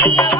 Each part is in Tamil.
இந்த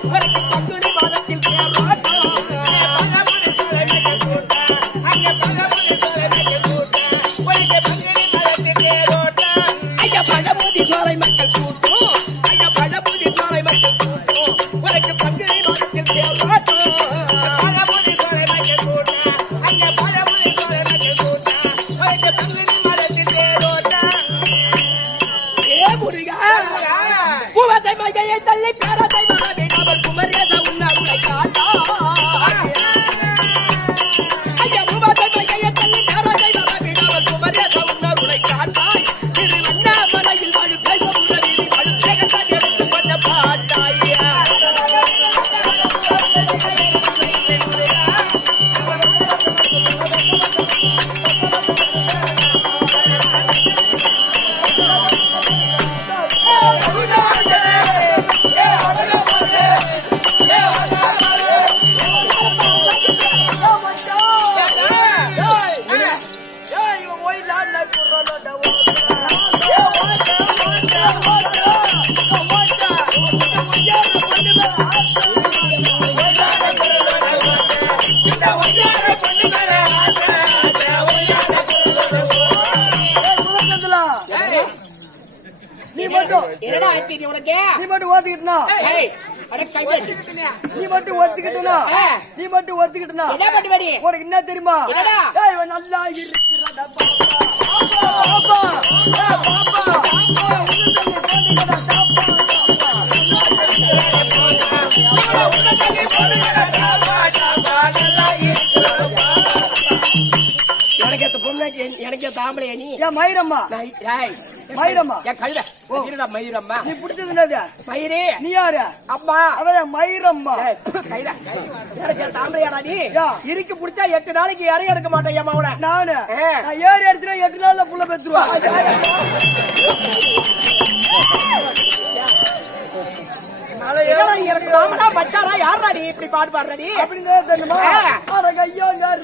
y tan limpiar பக்கத்துல நீ மட்டும். என்னடா நீ மட்டும் ஓத்திக்கிட்டுனா. நீ என்ன தெரியுமா? நல்லா இருக்கிற பாப்பா. எனக்கு ஆம்பளையா நீ. ஏன் மயிரம்மா. மயிரம்மா. என் கழுத. இருடா மயிரம்மா. நீ பிடிச்சது மயிரே. நீ யாரு? அம்மா. என் மயிரம்மா. கைதா எனக்கு ஆம்பளையாடா நீ. இருக்கு புடிச்சா எட்டு நாளைக்கு யாரையும் எடுக்க மாட்டேன் அம்மா உன நானு. ஏறி அடிச்சுனா எட்டு நாள்ல புள்ள பெற்றுருவா மாமனா பச்சாரா யாரா நீ? இப்படி பாடுற நீ? அப்படின்னு தெரியுமா? கையோ யாரு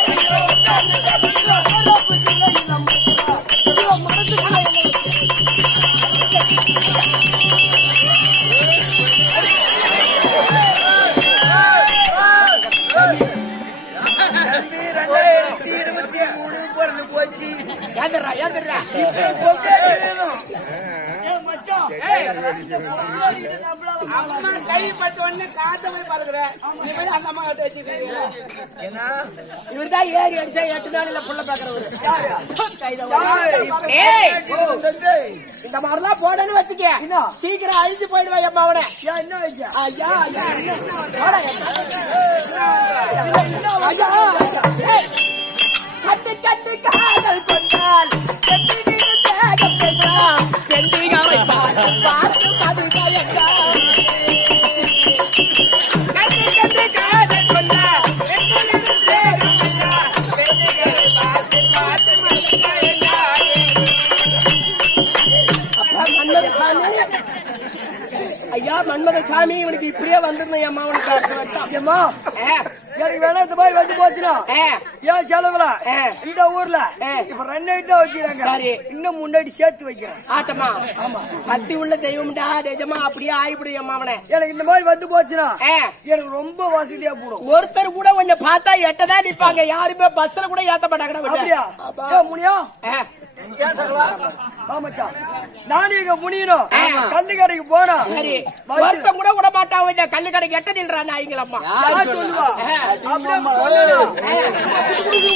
போச்சு. ஏந்திரா ஏந்திரா. அம்மா கை பட்ட உடனே அந்த அம்மா கிட்ட வச்சுக்கீங்க இவர்தான் ஏறி அடிச்சா எட்டு நாளில புள்ள பாக்குறவரு. யாரு? ஏய் ஏய், இந்த மாதிரிலாம் போடன்னு வச்சுக்க. என்ன? சீக்கிரம் அழிஞ்சு போயிடுவா எம்மா அவனை ஐயா ஐயா போடா, ஐயா. ஐயா மன்மத சாமி இவனுக்கு இப்படியே வந்திருந்தேன் அம்மா உனக்கு அம்மா எனக்கு வேணா இந்த மாதிரி வந்து போச்சுனா ஏன் செலவுல. இந்த ஊர்ல. இப்ப தான் வைக்கிறாங்க. இன்னும் முன்னாடி சேர்த்து வைக்கிறேன். ஆட்டமா? ஆமா. சக்தி உள்ள தெய்வம்டா நிஜமா அப்படியே ஆயிப்படும் அவனை எனக்கு இந்த மாதிரி வந்து போச்சுனா எனக்கு ரொம்ப வசதியா போடும். ஒருத்தர் கூட உன்னை பார்த்தா எட்டதான் நிப்பாங்க. யாருமே பஸ்ல கூட ஏத்த மாட்டாங்கடா அப்படியா? அப்பா. ஆமாச்சா நானும் இங்க முடியணும் ஆமா. கல்லு கடைக்கு போனா சரி. ஒருத்தன் கூட விட கல்லு கடைக்கு எட்ட சொல்லுவா?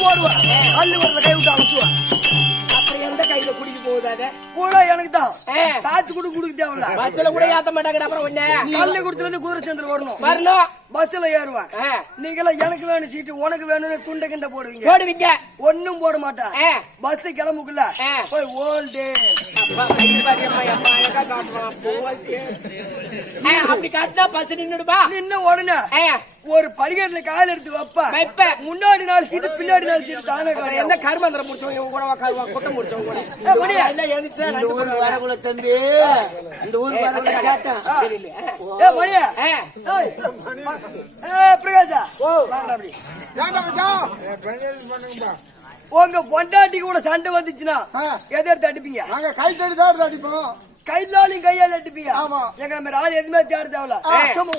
ஓடுவேன். கல்லு வரல கை விட்டு அனுப்பிச்சுவேன் எந்த கையில குடிக்க போகுது கூட எனக்கு தான். காத்து கூட குடுக்க தேவையில்ல. பஸ்ல கூட ஏத்த மாட்டாங்கடா அப்புறம் உன்னை. கல்லு கொடுத்துல இருந்து குதிரை சந்திர வரணும். வரணும். பஸ்ல ஏறுவேன். ஏ, நீங்களாம் எனக்கு வேணும் சீட்டு உனக்கு வேணும்னு துண்டை கிண்ட போடுவீங்க. போடுவீங்க. ஒண்ணும் போட மாட்டேன். பஸ் கிளம்புக்குள்ள. போய் ஓல்டு. அப்படி காட்டினா பஸ் நின்னுடுப்பா நின்ன உடனே ஒரு படிக்கட்டுல கால் எடுத்து வைப்ப வைப்ப. முன்னாடி நாலு சீட்டு பின்னாடி நாலு சீட்டு தானே என்ன கருமந்திரம் முடிச்சவங்க? இவங்க கூட உக்காருவா, குட்டம் முடிச்சவங்க கூட. ரெண்டு பேரும் வரக்குள்ள தம்பி. இந்த ஊர் வரக்குள்ள கேட்டேன். பிரகாஷா. அப்படி. உங்க பொண்டாட்டி கூட சண்டை வந்துச்சுன்னா எதை எடுத்து அடிப்பீங்க? நாங்க கை தடி தான் அடிப்போம். கையிலாலையும் கையால அடிப்பீங்க. ஆமா. எங்க நம்ம ஆள் எதுவுமே தேட தேவையில்ல. ஏய். சும்மா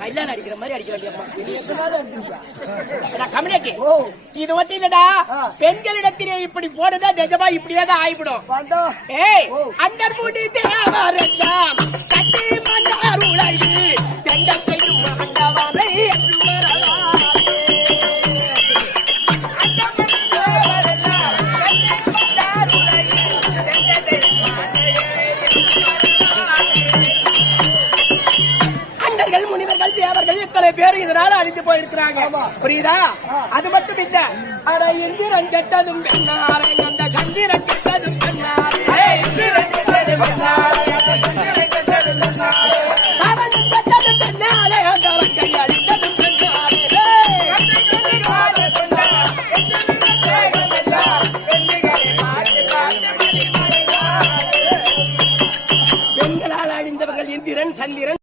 அடிக்கிற மாதிரி அடிக்க வேண்டியம்மா. ஓ இது மட்டும் இல்லடா. பெண்களிடத்திலே இப்படி போடுதா நிஜமா இப்படியே தான் ஆயிடும் ஏய் ஓ. அண்டர்முடி தேவரெல்லாம் கட்டி மன்னார் உலகு தெண்டல் செய்யும் ஆண்டவரை தேவர்கள் இத்தனை பேர் இதனால அழிந்து போயிருக்கிறாங்க. புரியுதா? அது மட்டும் இல்ல. அட இந்திரன் கெட்டதும் பெண்ணாரே அந்த சந்திரன்